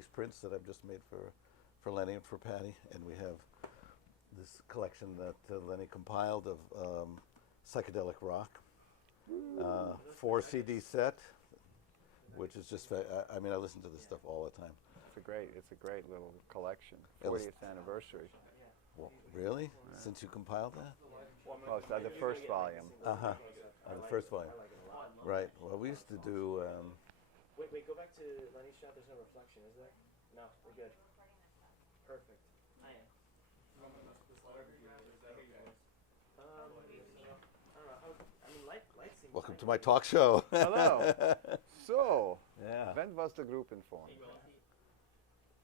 these prints that I've just made for Lenny and for Patty, and we have this collection that Lenny compiled of psychedelic rock, 4 CD set, which is just, I mean, I listen to this stuff all the time. It's a great little collection. It was- 40th anniversary. Well, really? Since you compiled that? Oh, it's the first volume. Uh-huh. The first volume. Right. Well, we used to do... Wait, go back to Lenny's shot. There's no reflection, is there? No, we're good. Perfect. I am. I don't know. I mean, light seems Welcome to my talk show. Hello. So, Yeah. when was the group informed?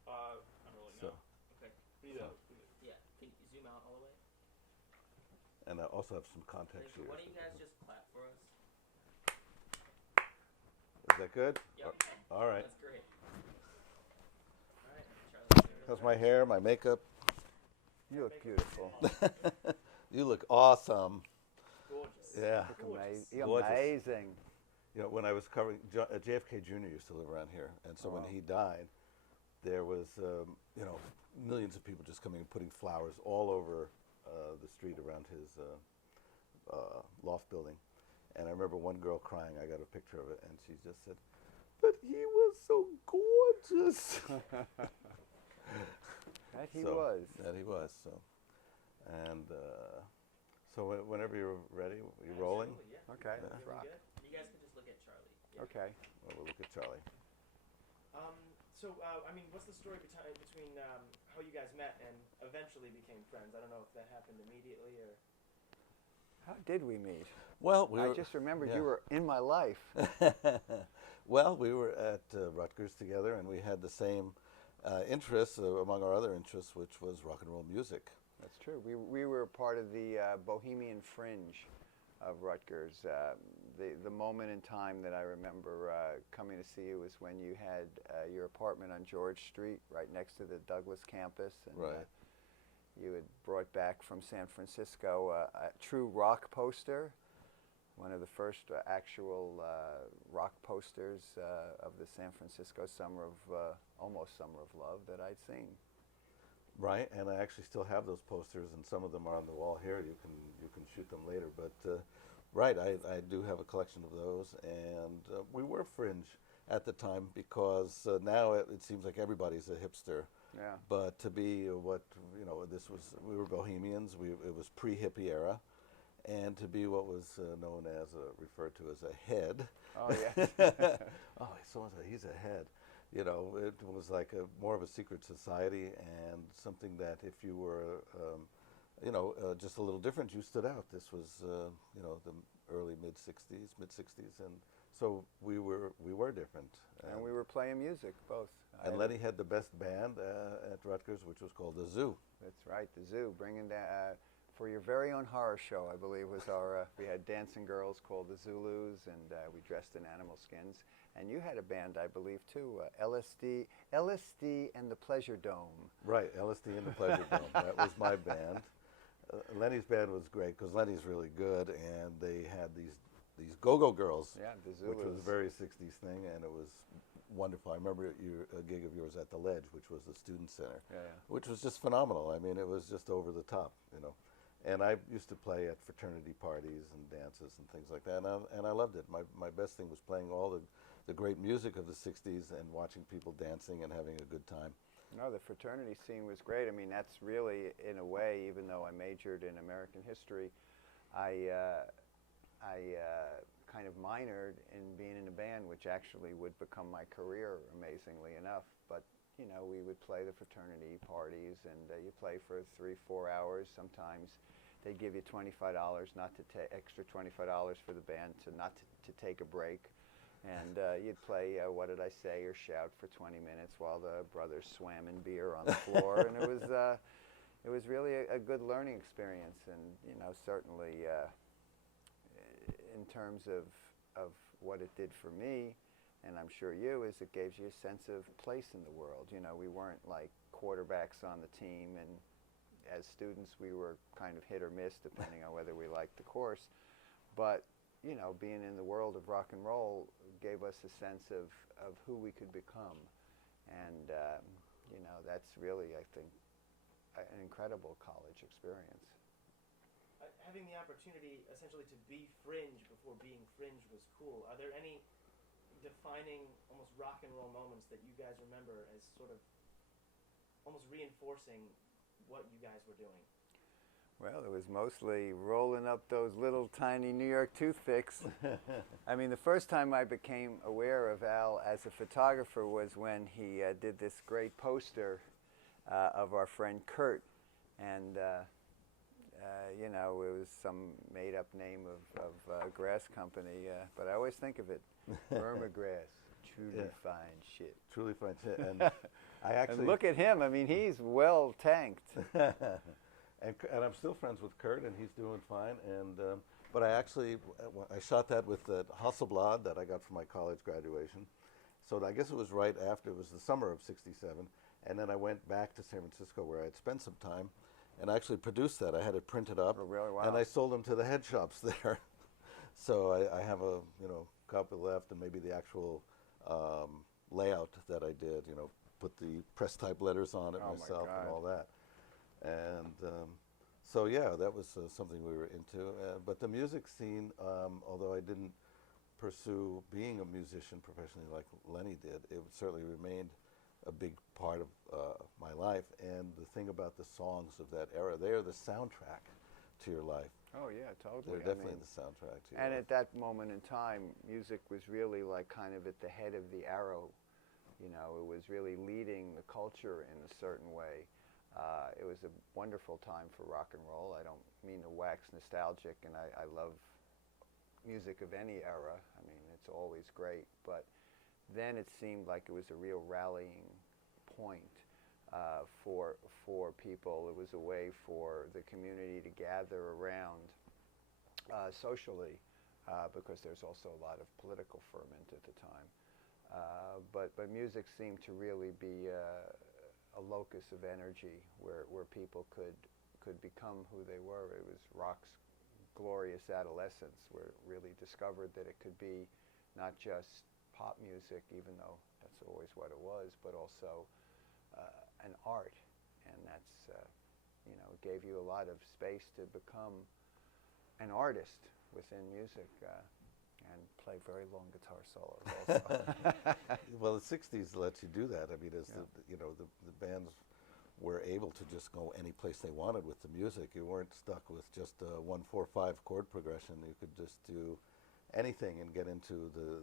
I'm rolling So, Okay. Yeah. Can you zoom out all the way? and I also have some context here. Why don't you guys just clap for us? Is that good? Yep. All right. That's great. All right, Charlie. How's my hair, my makeup? You look beautiful. You look awesome. Gorgeous. Yeah. You're Gorgeous. amazing. You know, when I was covering, JFK Jr. used to live around here, and so when Oh. he died, there was, you know, millions of people just coming and putting flowers all over the street around his loft building. And I remember one girl crying. I got a picture of it, and she just said, "But he was so gorgeous." That he So, was. That he was. So, and so whenever you're ready, you rolling? Absolutely, yeah. Okay, Yeah. let's Really rock. good. You guys can just look at Charlie. Yeah. Okay. Well, we'll look at Charlie. I mean, what's the story between how you guys met and eventually became friends? I don't know if that happened immediately or. How did we meet? Well, I just remembered yeah. you were in my life. Well, we were at Rutgers together, and we had the same interests, among our other interests, which was rock and roll music. That's true. We were part of the Bohemian Fringe of Rutgers. The moment in time that I remember coming to see you was when you had your apartment on George Street, right next to the Douglas campus, and Right. you had brought back from San Francisco a true rock poster, one of the first actual rock posters of the San Francisco almost Summer of Love that I'd seen. Right, and I actually still have those posters, and some of them are on the wall here. You can shoot them later, but right, I do have a collection of those, and we were fringe at the time because now it seems like everybody's a hipster. Yeah. But to be what we were bohemians. It was pre-hippie era, and to be what was known as referred to as a head. Oh yeah. Oh, he's a head. You know, it was like more of a secret society, and something that if you were, just a little different, you stood out. This was, the early mid '60s, and so we were different. And we were playing music, both. And Lenny had the best band at Rutgers, which was called the Zoo. That's right, the Zoo, bringing down for your very own horror show, I believe, was our. We had dancing girls called the Zulus, and we dressed in animal skins. And you had a band, I believe, too, LSD and the Pleasure Dome. Right, LSD and the Pleasure Dome. That was my band. Lenny's band was great because Lenny's really good, and they had these go-go girls, Yeah, the Zulus. which was a very '60s thing, and it was wonderful. I remember a gig of yours at the Ledge, which was the student center, Yeah. which was just phenomenal. I mean, it was just over the top, you know. And I used to play at fraternity parties and dances and things like that, and I loved it. My best thing was playing all the great music of the '60s and watching people dancing and having a good time. No, the fraternity scene was great. I mean, that's really, in a way, even though I majored in American history, I kind of minored in being in a band, which actually would become my career, amazingly enough. But, you know, we would play the fraternity parties, and you play for 3-4 hours. Sometimes they'd give you $25, extra $25 for the band to take a break. And you'd play What Did I Say or Shout for 20 minutes while the brothers swam in beer on the floor. And it was really a good learning experience. And, you know, certainly in terms of what it did for me, and I'm sure you, is it gave you a sense of place in the world. You know, we weren't like quarterbacks on the team, and as students we were kind of hit or miss depending on whether we liked the course. But, you know, being in the world of rock and roll gave us a sense of who we could become. And, you know, that's really, I think, an incredible college experience. Having the opportunity essentially to be fringe before being fringe was cool. Are there any defining, almost rock and roll moments that you guys remember as sort of almost reinforcing what you guys were doing? Well, it was mostly rolling up those little tiny New York toothpicks. I mean, the first time I became aware of Al as a photographer was when he did this great poster of our friend Kurt. And, you know, it was some made-up name of a grass company, but I always think of it, Burma grass, truly fine shit. Truly fine shit. And I actually... And look at him. I mean, he's well tanked. And I'm still friends with Kurt, and he's doing fine. And but I shot that with the Hasselblad that I got for my college graduation. So I guess it was right after, it was the summer of '67. And then I went back to San Francisco where I'd spent some time and actually produced that. I had it printed up. Oh, really? Wow. And I sold them to the head shops there. So I have a copy left, and maybe the actual layout that I did, put the press type letters on it myself and all that. And so yeah, that was something we were into. But the music scene, although I didn't pursue being a musician professionally like Lenny did, it certainly remained a big part of my life. And the thing about the songs of that era, they are the soundtrack to your life. Oh yeah, totally. They're definitely the soundtrack to your life. And at that moment in time, music was really like kind of at the head of the arrow. You know, it was really leading the culture in a certain way. It was a wonderful time for rock and roll. I don't mean to wax nostalgic, and I love music of any era. I mean, it's always great. But then it seemed like it was a real rallying point for people. It was a way for the community to gather around socially, because there's also a lot of political ferment at the time. But music seemed to really be a locus of energy where people could become who they were. It was rock's glorious adolescence, where it really discovered that it could be not just pop music, even though that's always what it was, but also an art. And that's, it gave you a lot of space to become an artist within music. And play very long guitar solos also. Well, the '60s lets you do that. I mean, as the bands were able to just go any place they wanted with the music. You weren't stuck with just a 1-4-5 chord progression. You could just do anything and get into the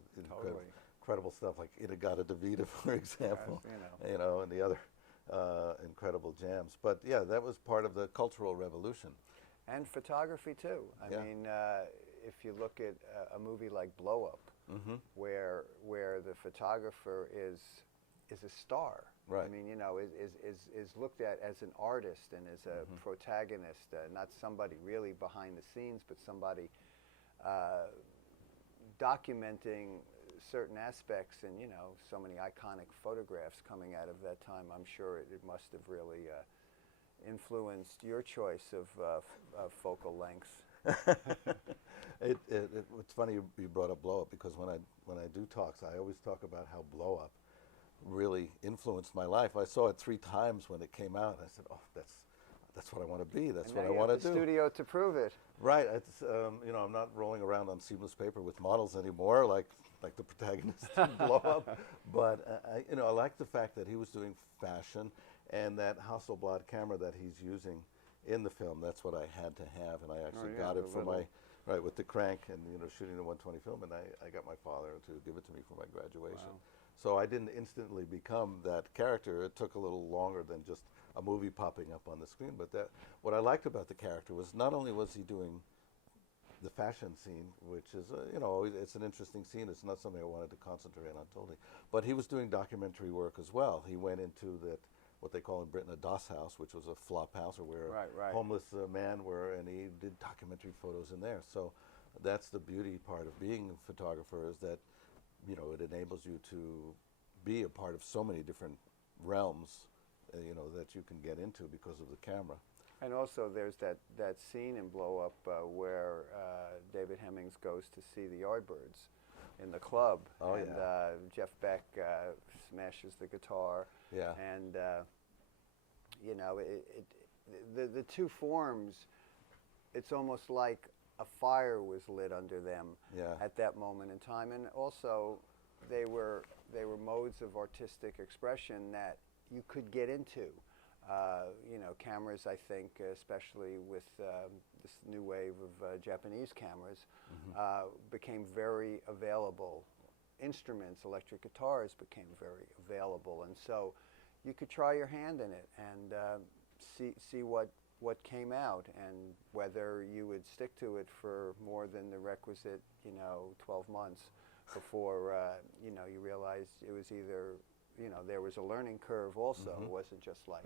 incredible stuff like Inagata-Davida, for example. And the other incredible jams. But yeah, that was part of the Cultural Revolution. And photography too. I mean, if you look at a movie like Blow Up, where the photographer is a star. Right. I mean, is looked at as an artist and as a protagonist, not somebody really behind the scenes, but somebody documenting certain aspects, and so many iconic photographs coming out of that time. I'm sure it must have really influenced your choice of focal lengths. It's funny you brought up Blow Up, because when I do talks, I always talk about how Blow Up really influenced my life. I saw it 3 times when it came out. I said, "Oh, that's what I want to be. That's what I want to do." The studio to prove it. Right. It's I'm not rolling around on seamless paper with models anymore, like the protagonist in Blow Up. But I like the fact that he was doing fashion, and that Hasselblad camera that he's using in the film. That's what I had to have, and I actually got it for my with the crank and shooting the 120 film, and I got my father to give it to me for my graduation. Wow. So I didn't instantly become that character. It took a little longer than just a movie popping up on the screen. But what I liked about the character was not only was he doing the fashion scene, which is it's an interesting scene. It's not something I wanted to concentrate on totally, but he was doing documentary work as well. He went into what they call in Britain a DOS house, which was a flop house, or where a homeless man were, and he did documentary photos in there. So that's the beauty part of being a photographer, is that it enables you to be a part of so many different realms, that you can get into because of the camera. And also there's that scene in Blow Up where David Hemmings goes to see the Yardbirds. in the club. Oh, and yeah. Jeff Beck smashes the guitar. Yeah. And you know, the two forms, it's almost like a fire was lit under them Yeah. at that moment in time. And also, they were modes of artistic expression that you could get into. You know, cameras, I think, especially with this new wave of Japanese cameras, became very available. Instruments, electric guitars became very available. And so you could try your hand in it and see what came out, and whether you would stick to it for more than the requisite, 12 months before, you realized it was either, there was a learning curve also. It wasn't just like,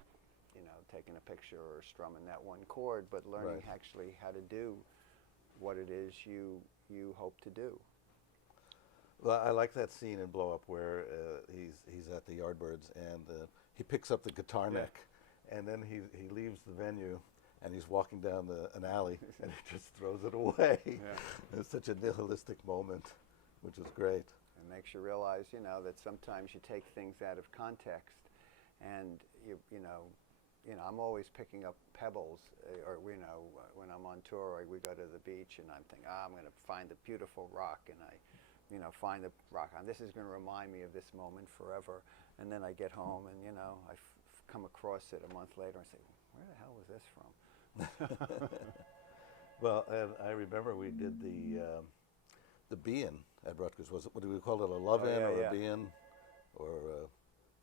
taking a picture or strumming that one chord, but learning actually how to do what it is you hope to do. Well, I like that scene in Blow Up where he's at the Yardbirds and he picks up the guitar neck, and then he leaves the venue and he's walking down an alley and he just throws it away. Yeah. It's such a nihilistic moment, which is great. It makes you realize, that sometimes you take things out of context, and I'm always picking up pebbles, or when I'm on tour, we go to the beach and I'm thinking, I'm going to find a beautiful rock, and I find the rock, and this is going to remind me of this moment forever. And then I get home and, I come across it a month later and say, where the hell was this from? Well, and I remember we did the be-in at Rutgers. Was it, what do we call it, a love-in or a be-in? Or,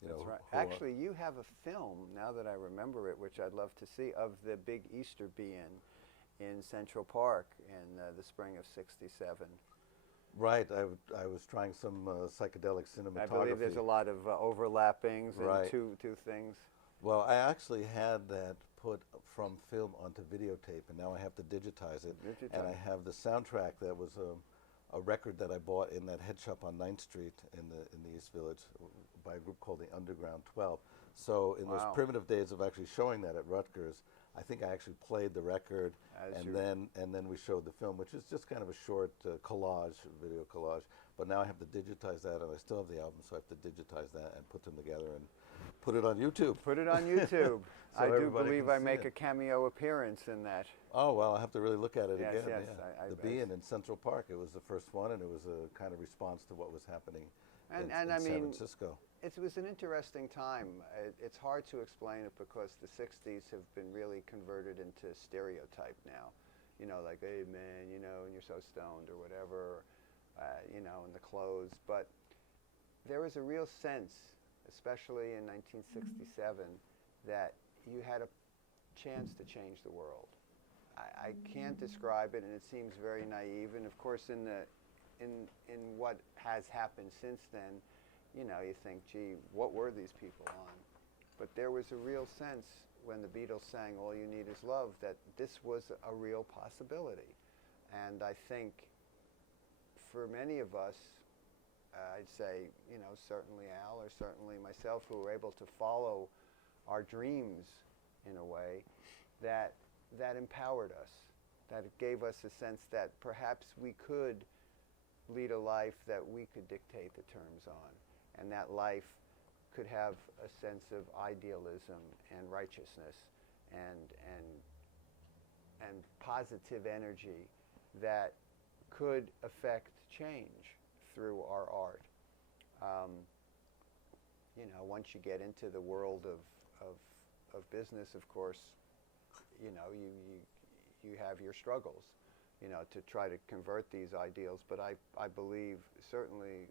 That's right. Actually, you have a film, now that I remember it, which I'd love to see, of the big Easter be-in Central Park in the spring of '67. Right, I was trying some psychedelic cinematography. I believe there's a lot of overlappings and two things. Well, I actually had that put from film onto videotape, and now I have to digitize it. And I have the soundtrack that was a record that I bought in that head shop on 9th Street in the East Village by a group called the Underground 12. So in those primitive days of actually showing that at Rutgers, I think I actually played the record, and then we showed the film, which is just kind of a short video collage. But now I have to digitize that, and I still have the album, so I have to digitize that and put them together and put it on YouTube. Put it on YouTube. So I do believe I make a cameo appearance in that. Oh, well, I'll have to really look at it again. Yes, yeah. The Be-in in Central Park, it was the first one, and it was a kind of response to what was happening in San Francisco. It was an interesting time. It's hard to explain it because the 60s have been really converted into stereotype now. Like, hey, man, and you're so stoned or whatever, and the clothes. But there was a real sense, especially in 1967, that you had a chance to change the world. I can't describe it, and it seems very naive. And of course, in what has happened since then, you think, gee, what were these people on? But there was a real sense when the Beatles sang "All You Need Is Love" that this was a real possibility. And I think for many of us, I'd say, certainly Al, or certainly myself, who were able to follow our dreams in a way, that empowered us, that it gave us a sense that perhaps we could lead a life that we could dictate the terms on, and that life could have a sense of idealism and righteousness and positive energy that could affect change through our art. Once you get into the world of business, of course, you have your struggles, to try to convert these ideals. But I believe, certainly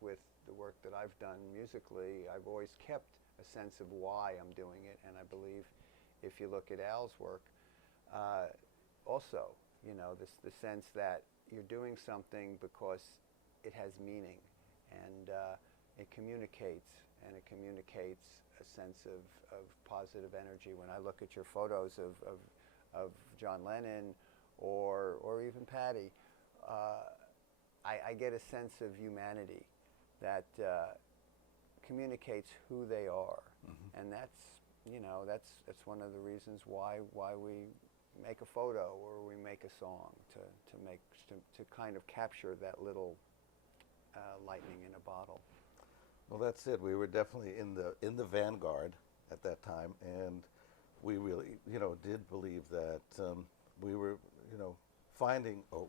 with the work that I've done musically, I've always kept a sense of why I'm doing it. And I believe if you look at Al's work, also, the sense that you're doing something because it has meaning, and it communicates a sense of positive energy. When I look at your photos of John Lennon or even Patty, I get a sense of humanity that communicates who they are, and that's one of the reasons why we make a photo or we make a song to kind of capture that little lightning in a bottle. Well, that's it. We were definitely in the vanguard at that time, and we really, did believe that we were,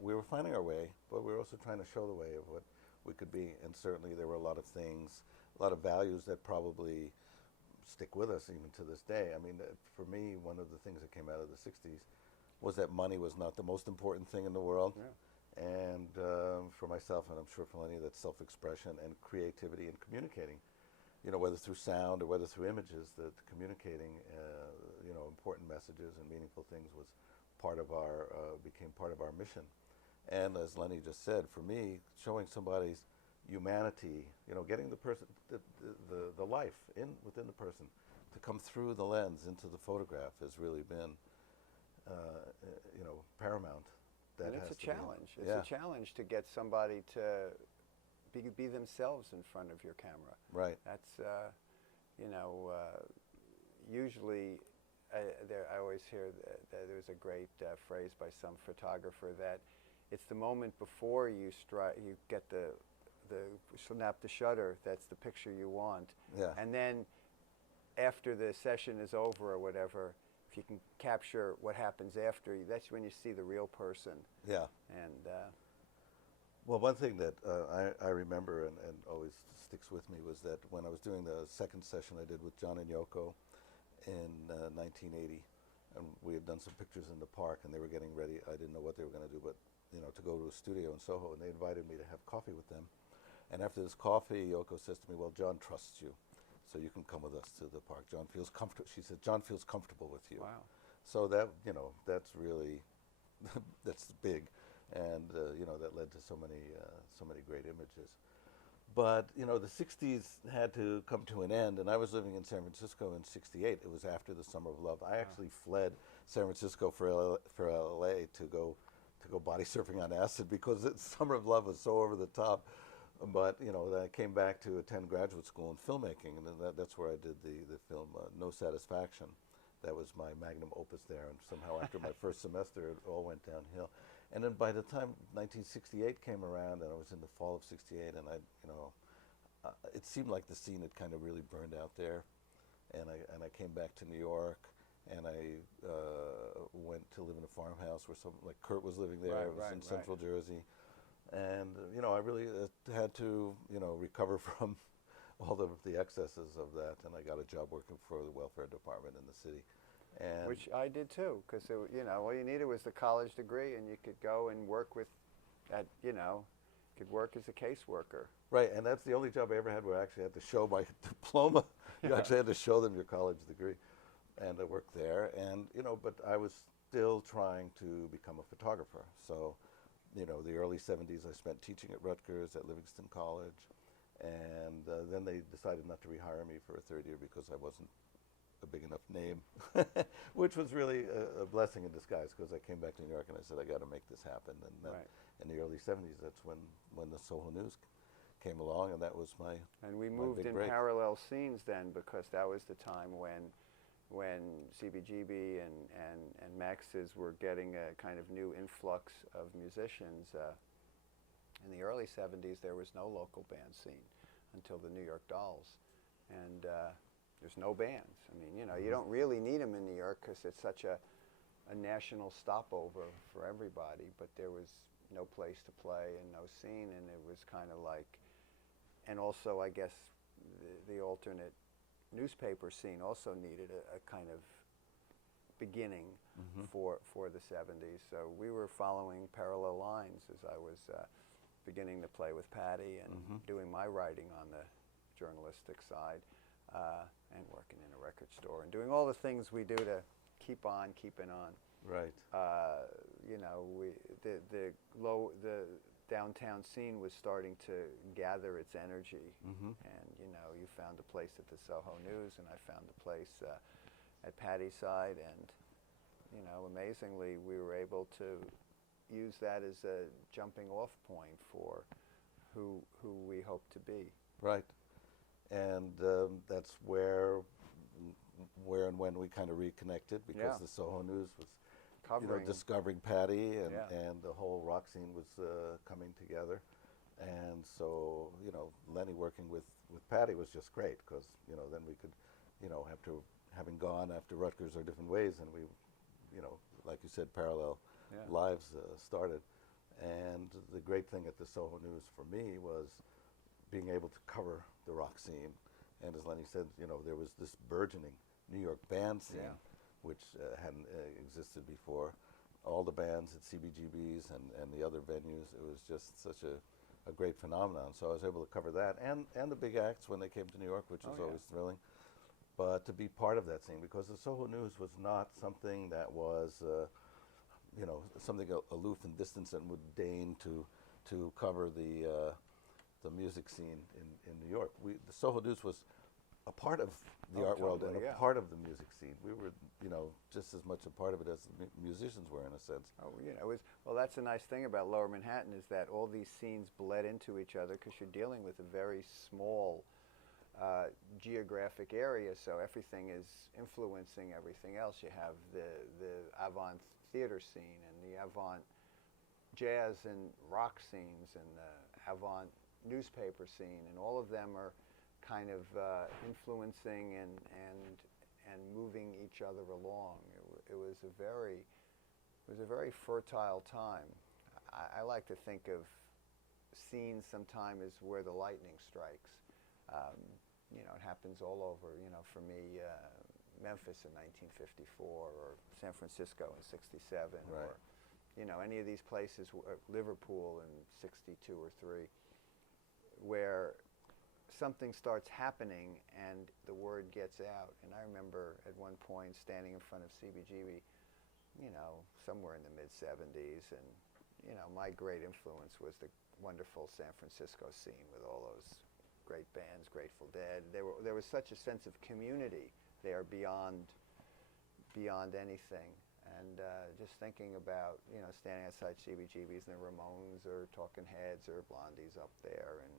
we were finding our way, but we were also trying to show the way of what we could be. And certainly there were a lot of things, a lot of values that probably stick with us even to this day. I mean, for me, one of the things that came out of the '60s was that money was not the most important thing in the world. Yeah. And for myself, and I'm sure for Lenny, that's self-expression and creativity and communicating, whether through sound or whether through images, that communicating, important messages and meaningful things was became part of our mission. And as Lenny just said, for me, showing somebody's humanity, getting the person, the life within the person to come through the lens into the photograph has really been, paramount. And it's a challenge. It's a challenge to get somebody to be themselves in front of your camera. Right. That's, usually I always hear that there's a great phrase by some photographer that it's the moment before you get the snap the shutter, that's the picture you want. Yeah. And then after the session is over or whatever, if you can capture what happens after, that's when you see the real person. Yeah. And well, one thing that I remember and always sticks with me was that when I was doing the second session I did with John and Yoko in 1980, and we had done some pictures in the park, and they were getting ready. I didn't know what they were going to do, but to go to a studio in Soho, and they invited me to have coffee with them. And after this coffee, Yoko says to me, "Well, John trusts you, so you can come with us to the park. John feels comfortable." She said, "John feels comfortable with you." wow. So that that's really that's big, and that led to so many great images. But the '60s had to come to an end, and I was living in San Francisco in '68. It was after the Summer of Love. I actually fled San Francisco for LA to go body surfing on acid because the Summer of Love was so over the top. But then I came back to attend graduate school in filmmaking, and that's where I did the film No Satisfaction. That was my magnum opus there, and somehow after my first semester, it all went downhill. And then by the time 1968 came around, and I was in the fall of '68, and it seemed like the scene had kind of really burned out there, and I came back to New York, and I went to live in a farmhouse where like Kurt was living there. It was in Central Jersey. And I really had to recover from all the excesses of that, and I got a job working for the welfare department in the city, and Which I did too, because all you needed was the college degree, and you could go and work with could work as a caseworker. right, and that's the only job I ever had where I actually had to show my diploma. You actually had to show them your college degree, and I worked there, and but I was still trying to become a photographer, so. The early '70s, I spent teaching at Rutgers, at Livingston College, and then they decided not to rehire me for a third year because I wasn't a big enough name, which was really a blessing in disguise because I came back to New York and I said, I got to make this happen. And in the early '70s, that's when the Soho News came along, and that was my And we my moved big in break. parallel scenes then, because that was the time when CBGB and Max's were getting a kind of new influx of musicians. In the early '70s, there was no local band scene until the New York Dolls, and there's no bands. I mean, you don't really need them in New York because it's such a national stopover for everybody, but there was no place to play and no scene, and it was kind of like, and also I guess the alternate newspaper scene also needed a kind of beginning for the '70s. So we were following parallel lines as I was beginning to play with Patty and doing my writing on the journalistic side, and working in a record store and doing all the things we do to keep on keeping on. Right. The downtown scene was starting to gather its energy, and you found a place at the Soho News, and I found a place at Patty's side, and amazingly we were able to use that as a jumping off point for who we hope to be. Right. And that's where and when we kind of reconnected, because the Soho News was Covering discovering Patty, and the whole rock scene was coming together. And so, Lenny working with Patty was just great because, then we could, having gone after Rutgers our different ways, and we, like you said, parallel Yeah. lives started. And the great thing at the Soho News for me was being able to cover the rock scene. And as Lenny said, there was this burgeoning New York band scene, Yeah. which hadn't existed before. All the bands at CBGB's and the other venues, it was just such a great phenomenon. So I was able to cover that and the big acts when they came to New York, which was Oh, yeah. always thrilling. But to be part of that scene, because the Soho News was not something that was, something aloof and distant and would deign to cover the music scene in New York. The Soho News was a part of the Oh, art world and totally, a yeah. part of the music scene. We were, just as much a part of it as the musicians were, in a sense. Oh, well, that's the nice thing about Lower Manhattan is that all these scenes bled into each other because you're dealing with a very small geographic area, so everything is influencing everything else. You have the avant theater scene and the avant jazz and rock scenes and the avant newspaper scene, and all of them are kind of influencing and moving each other along. It was a very fertile time. I like to think of scenes sometime as where the lightning strikes. It happens all over. For me, Memphis in 1954, or San Francisco in '67, Right. or any of these places, Liverpool in '62 or '3, where something starts happening and the word gets out. And I remember at one point standing in front of CBGB, somewhere in the mid-'70s, and my great influence was the wonderful San Francisco scene with all those great bands, Grateful Dead. There was such a sense of community there beyond anything. And just thinking about, standing outside CBGB's and the Ramones or Talking Heads or Blondies up there, and,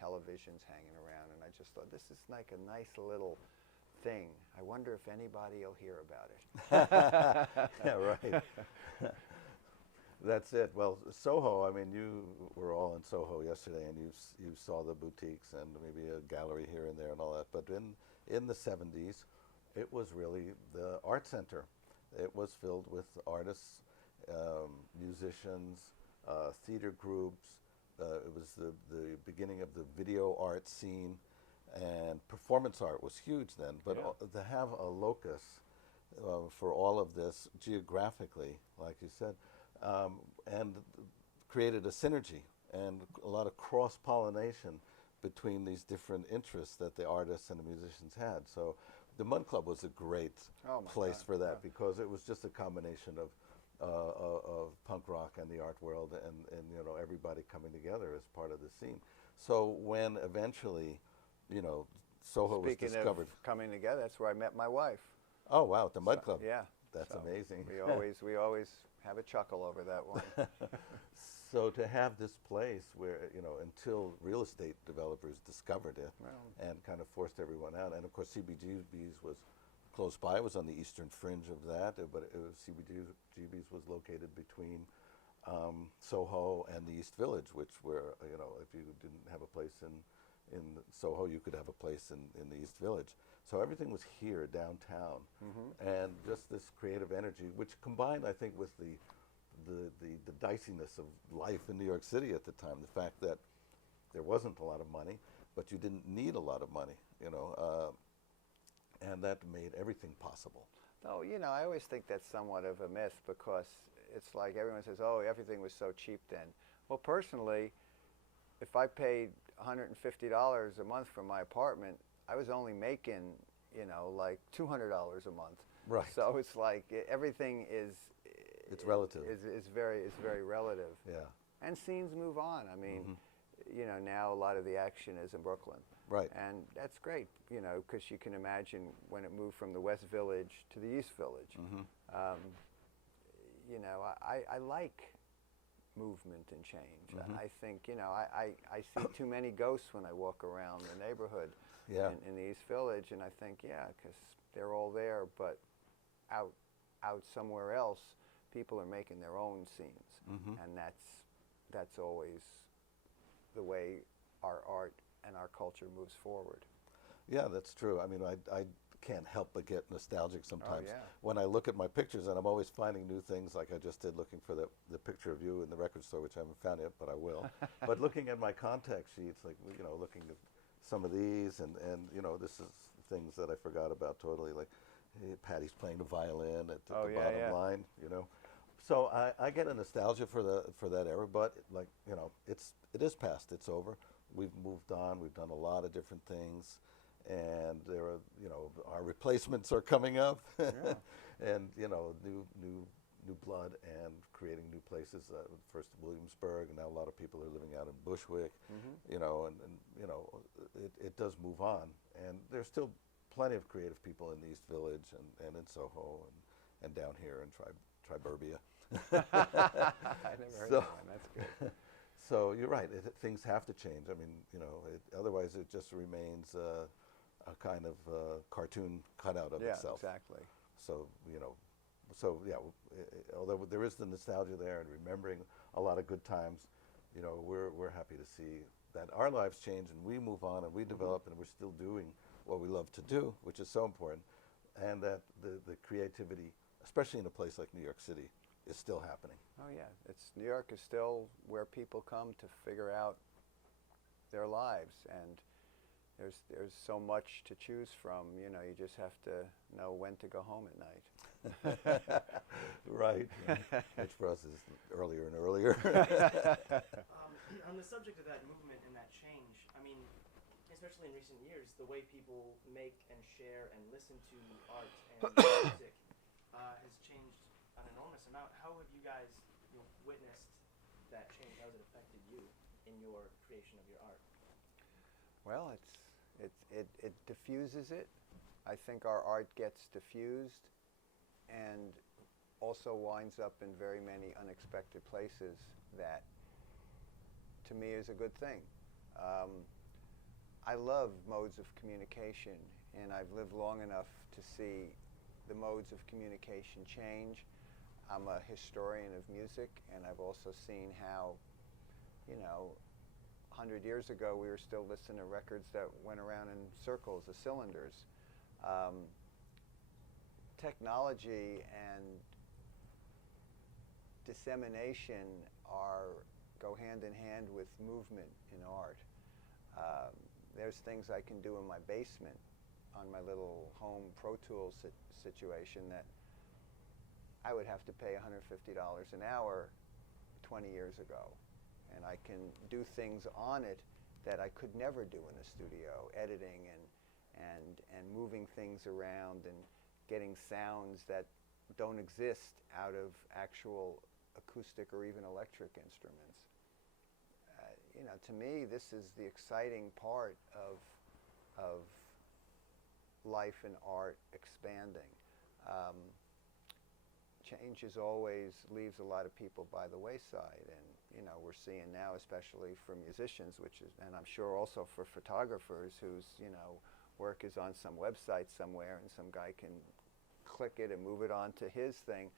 televisions hanging around. And I just thought, this is like a nice little thing. I wonder if anybody will hear about it. Yeah, right. That's it. Well, Soho, I mean, you were all in Soho yesterday, and you saw the boutiques and maybe a gallery here and there and all that. But in the 70s, it was really the art center. It was filled with artists, musicians, theater groups. It was the beginning of the video art scene, and performance art was huge then. But Yeah. to have a locus for all of this geographically, like you said, and created a synergy and a lot of cross-pollination between these different interests that the artists and the musicians had. So the Mud Club was a great place God, for that, yeah. because it was just a combination of punk rock and the art world, and everybody coming together as part of the scene. So when eventually, Soho Speaking was discovered. of coming together, that's where I met my wife. Oh wow, at the Mud Club. Yeah. That's So amazing. We always have a chuckle over that one. So to have this place where, until real estate developers discovered it Well, and kind of forced everyone out, and of course CBGB's was close by, it was on the eastern fringe of that, but CBGB's was located between Soho and the East Village, which were, if you didn't have a place in Soho, you could have a place in the East Village. So everything was here downtown, and just this creative energy, which combined, I think, with the diciness of life in New York City at the time, the fact that there wasn't a lot of money, but you didn't need a lot of money, and that made everything possible. though, I always think that's somewhat of a myth, because it's like everyone says, oh, everything was so cheap then. Well, personally, if I paid $150 a month for my apartment, I was only making, like $200 a month. Right. So it's like everything is. It's relative. Is very relative. Yeah. And scenes move on. I mean, now a lot of the action is in Brooklyn. Right. And that's great, because you can imagine when it moved from the West Village to the East Village. I like movement and change. I think, I see too many ghosts when I walk around the neighborhood in the East Village, and I think, because they're all there, but out somewhere else, people are making their own scenes, and that's always the way our art and our culture moves forward. Yeah, that's true. I mean, I can't help but get nostalgic sometimes yeah. when I look at my pictures, and I'm always finding new things, like I just did looking for the picture of you in the record store, which I haven't found yet, but I will. But looking at my contact sheets, like, you know, looking at some of these, and you know, this is things that I forgot about totally, like Patty's playing the violin at the bottom line, you know. So I get a nostalgia for that era, but like, you know, it is past, it's over. We've moved on. We've done a lot of different things, and there are, you know, our replacements are coming up, Yeah. and you know, new blood, and creating new places. First Williamsburg, and now a lot of people are living out in Bushwick. Mm-hmm. You know, and you know, it does move on, and there's still plenty of creative people in East Village and in Soho and down here in Triburbia. I never heard that one. That's good. So you're right. Things have to change. I mean, you know, otherwise it just remains a kind of cartoon cutout of itself. Yeah, exactly. So you know, although there is the nostalgia there and remembering a lot of good times, you know, we're happy to see that our lives change and we move on and we develop, and we're still doing what we love to do, which is so important, and that the creativity, especially in a place like New York City, is still happening. Oh yeah, New York is still where people come to figure out their lives, and there's so much to choose from. You know, you just have to know when to go home at night. Right, which for us is earlier and earlier. On the subject of that movement and that change, I mean, especially in recent years, the way people make and share and listen to art and music has changed an enormous amount. How have you guys, you know, witnessed that change? How has it affected you in your creation of your art? Well, it diffuses it. I think our art gets diffused and also winds up in very many unexpected places that, to me, is a good thing. I love modes of communication, and I've lived long enough to see the modes of communication change. I'm a historian of music, and I've also seen how, you know, 100 years ago we were still listening to records that went around in circles, the cylinders. Technology and dissemination go hand in hand with movement in art. There's things I can do in my basement on my little home Pro Tools situation that I would have to pay $150 an hour 20 years ago. And I can do things on it that I could never do in the studio, editing and moving things around and getting sounds that don't exist out of actual acoustic or even electric instruments. You know, to me, this is the exciting part of life and art expanding. Change is always leaves a lot of people by the wayside, and you know, we're seeing now, especially for musicians, and I'm sure also for photographers whose, you know, work is on some website somewhere, and some guy can click it and move it onto his thing.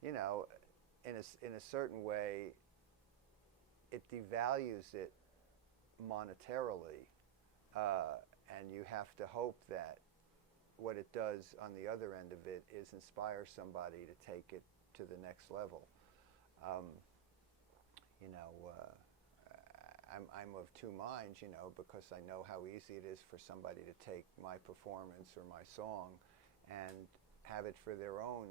You know, in a certain way, it devalues it monetarily, and you have to hope that what it does on the other end of it is inspire somebody to take it to the next level. You know, I'm of two minds, you know, because I know how easy it is for somebody to take my performance or my song and have it for their own,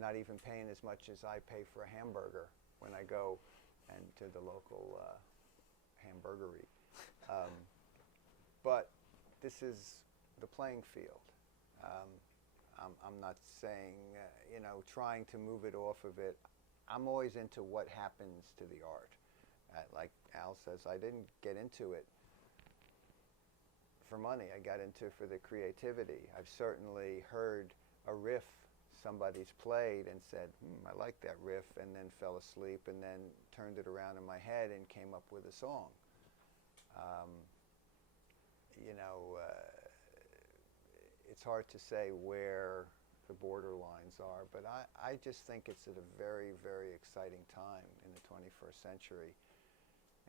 not even paying as much as I pay for a hamburger when I go and to the local hamburgery. But this is the playing field. I'm not saying, you know, trying to move it off of it. I'm always into what happens to the art. Like Al says, I didn't get into it for money. I got into it for the creativity. I've certainly heard a riff somebody's played and said, I like that riff, and then fell asleep and then turned it around in my head and came up with a song. You know, it's hard to say where the border lines are, but I just think it's at a very, very exciting time in the 21st century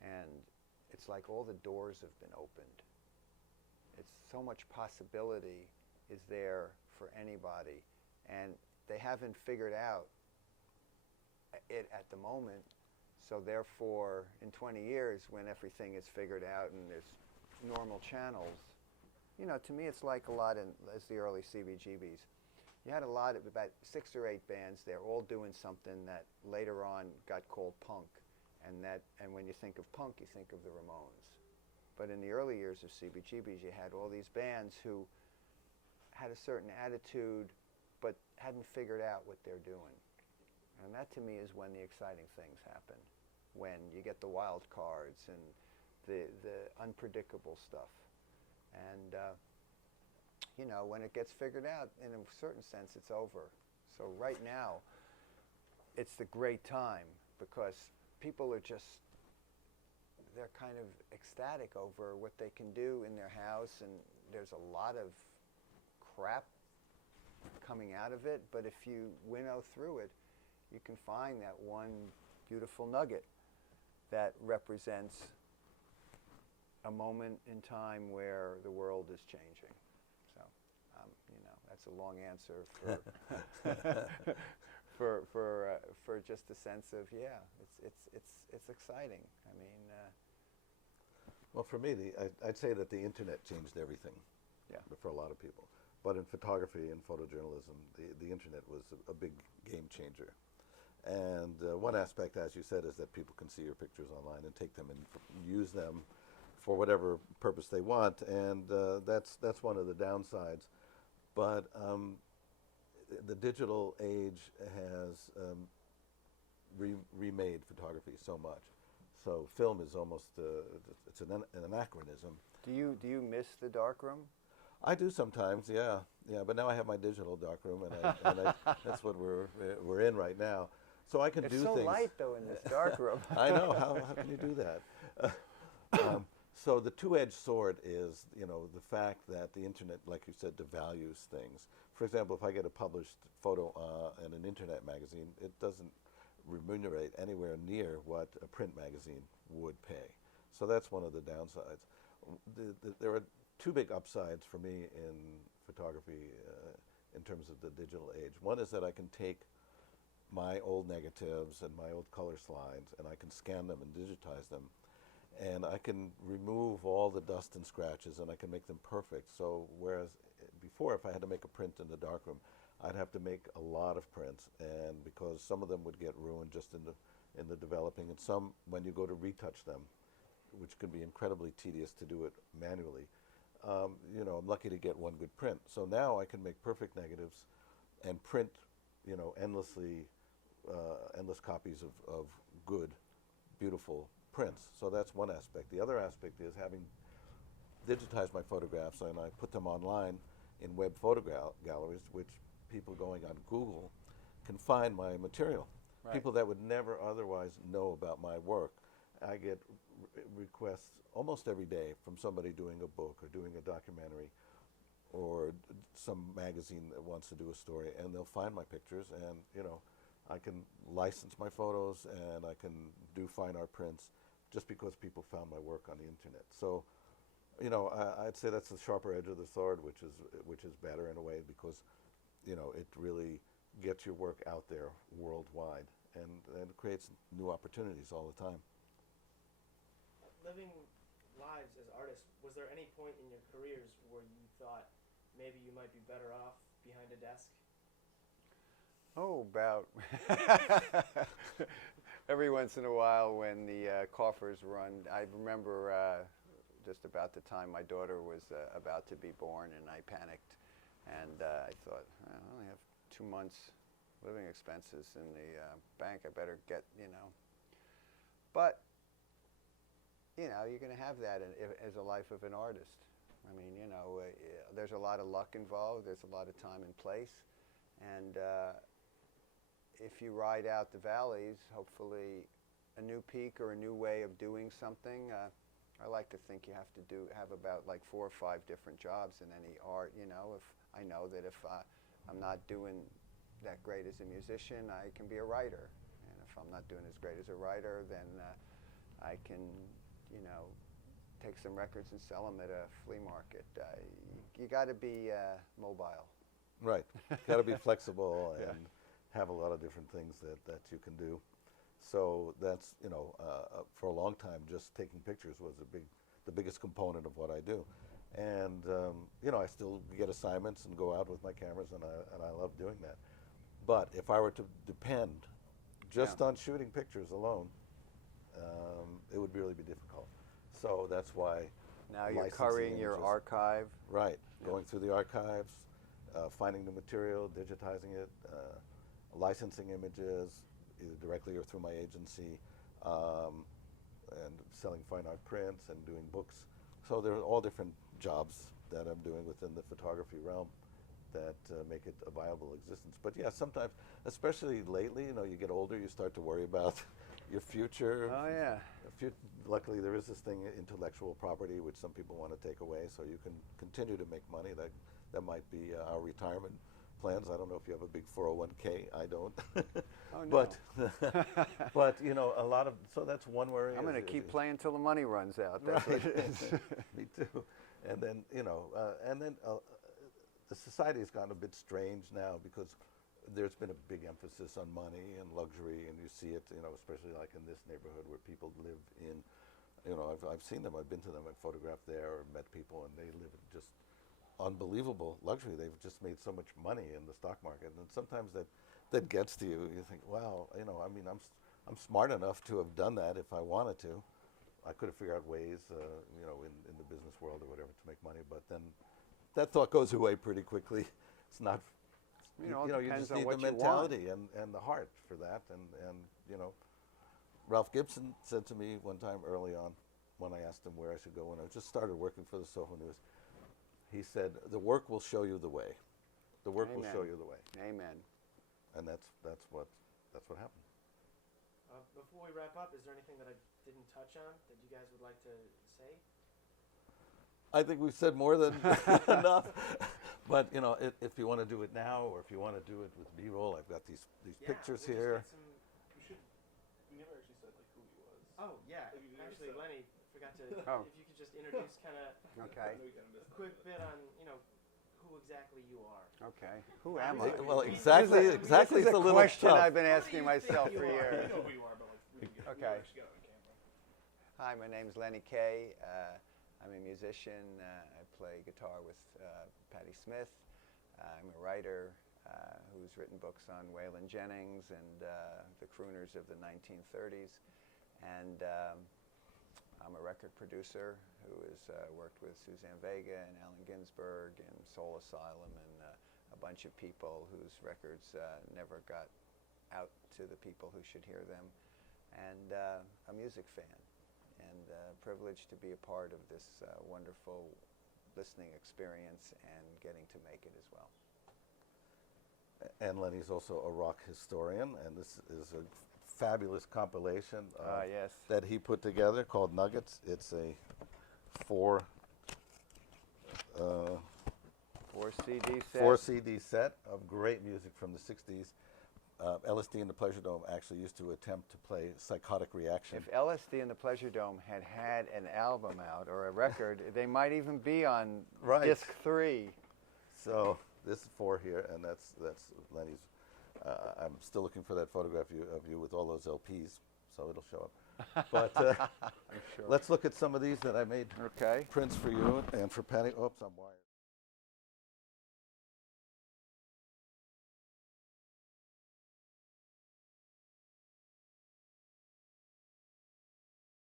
and it's like all the doors have been opened. It's so much possibility is there for anybody, and they haven't figured out it at the moment. So therefore, in 20 years, when everything is figured out and there's normal channels, you know, to me it's like a lot as the early CBGBs. You had a lot of about 6 or 8 bands there, all doing something that later on got called punk, and when you think of punk, you think of the Ramones. But in the early years of CBGBs, you had all these bands who had a certain attitude, but hadn't figured out what they're doing. And that to me is when the exciting things happen, when you get the wild cards and the unpredictable stuff. And you know, when it gets figured out, in a certain sense, it's over. So right now, it's the great time because people are just, they're kind of ecstatic over what they can do in their house, and there's a lot of crap coming out of it, but if you winnow through it, you can find that one beautiful nugget that represents a moment in time where the world is changing. So, you know, that's a long answer for just a sense of, yeah, it's exciting. I mean, well, for me, I'd say that the internet changed everything. Yeah. For a lot of people. But in photography and photojournalism, the internet was a big game changer. And one aspect, as you said, is that people can see your pictures online and take them and use them for whatever purpose they want. And that's one of the downsides. But the digital age has remade photography so much. So film is almost it's an anachronism. do you miss the darkroom? I do sometimes, yeah. But now I have my digital darkroom, and that's what we're in right now. So I can do things. It's so light though in this darkroom. I know. How can you do that? So the two-edged sword is, you know, the fact that the internet, like you said, devalues things. For example, if I get a published photo in an internet magazine, it doesn't remunerate anywhere near what a print magazine would pay. So that's one of the downsides. There are 2 big upsides for me in photography in terms of the digital age. One is that I can take my old negatives and my old color slides and I can scan them and digitize them, and I can remove all the dust and scratches and I can make them perfect. So whereas before, if I had to make a print in the darkroom, I'd have to make a lot of prints, and because some of them would get ruined just in the developing, and some, when you go to retouch them, which can be incredibly tedious to do it manually, you know, I'm lucky to get one good print. So now I can make perfect negatives and print, you know, endless copies of good, beautiful prints. So that's one aspect. The other aspect is having digitized my photographs, and I put them online in web photo galleries, which people going on Google can find my material. Right. People that would never otherwise know about my work. I get requests almost every day from somebody doing a book or doing a documentary or some magazine that wants to do a story, and they'll find my pictures, and you know, I can license my photos and I can do fine art prints just because people found my work on the internet. So, you know, I'd say that's the sharper edge of the sword, which is better in a way, because you know, it really gets your work out there worldwide, and it creates new opportunities all the time. Living lives as artists, was there any point in your careers where you thought maybe you might be better off behind a desk? Oh, about every once in a while when the coffers run. I remember just about the time my daughter was about to be born, and I panicked, and I thought, I only have 2 months living expenses in the bank. I better get, you know. But you know, you're going to have that as a life of an artist. I mean, you know, there's a lot of luck involved. There's a lot of time and place. And if you ride out the valleys, hopefully a new peak or a new way of doing something. I like to think you have to have about like 4 or 5 different jobs in any art. You know, if I know that if I'm not doing that great as a musician, I can be a writer. And if I'm not doing as great as a writer, then I can, you know, take some records and sell them at a flea market. You got to be mobile. Right. Got to be flexible and Yeah. have a lot of different things that you can do. So that's, for a long time, just taking pictures was the biggest component of what I do. And, I still get assignments and go out with my cameras, and I love doing that. But if I were to depend just Yeah. on shooting pictures alone, it would really be difficult. So that's why Now you're licensing currying your images- archive. Right, Yeah. going through the archives, finding the material, digitizing it, licensing images, either directly or through my agency, and selling fine art prints and doing books. So there are all different jobs that I'm doing within the photography realm that make it a viable existence. But yeah, sometimes, especially lately, you get older, you start to worry about your future. Oh yeah. Luckily, there is this thing, intellectual property, which some people want to take away, so you can continue to make money. That might be our retirement plans. I don't know if you have a big 401k. I don't. Oh no. But a lot of, so that's one worry. I'm going to is- keep is- playing till the money runs out. That's Right. what it is. Me too. And then, the society has gotten a bit strange now because there's been a big emphasis on money and luxury, and you see it, especially like in this neighborhood where people live in, I've seen them, I've been to them, I've photographed there or met people, and they live in just unbelievable luxury. They've just made so much money in the stock market, and sometimes that gets to you. You think, wow, I'm smart enough to have done that if I wanted to. I could have figured out ways, in the business world or whatever, to make money, but then that thought goes away pretty quickly. It's not, It you all you depends just on need what the you want. mentality and the heart for that. And Ralph Gibson said to me one time early on when I asked him where I should go when I just started working for the Soho News, he said, the work will show you the way. The work will show Amen. you the way. Amen. And that's what happened. Before we wrap up, is there anything that I didn't touch on that you guys would like to say? I think we've said more than enough. But if you want to do it now, or if you want to do it with B-roll, I've got these pictures we'll here. Just get some, We never actually said like who he was. oh yeah, Like, you actually, said- Lenny forgot to. Oh. If you could just introduce kind of Okay. I know you kind of a missed quick that. bit on who exactly you are. Okay. Who am I? Well, This is exactly. a- Exactly. This is It's a a little question tough. I've been Who do asking you think myself you for are? We years. know who you are, but like we never Okay. actually got on camera. Hi, my name's Lenny Kaye. I'm a musician. I play guitar with Patti Smith. I'm a writer who's written books on Waylon Jennings and the crooners of the 1930s. And I'm a record producer who has worked with Suzanne Vega and Allen Ginsberg and Soul Asylum and a bunch of people whose records never got out to the people who should hear them. And a music fan. And privileged to be a part of this wonderful listening experience and getting to make it as well. And Lenny's also a rock historian, and this is a fabulous compilation Yes. that he put together called Nuggets. It's a four 4 CD set. 4 CD set of great music from the 60s. LSD and the Pleasure Dome actually used to attempt to play Psychotic Reaction. If LSD and the Pleasure Dome had had an album out or a record, they might even be on Right. disc 3. So this is 4 here, and that's Lenny's. I'm still looking for that photograph of you with all those LPs, so it'll show up. But I'm sure. let's look at some of these that I made Okay. prints for you and for Patty. Oops, I'm wired.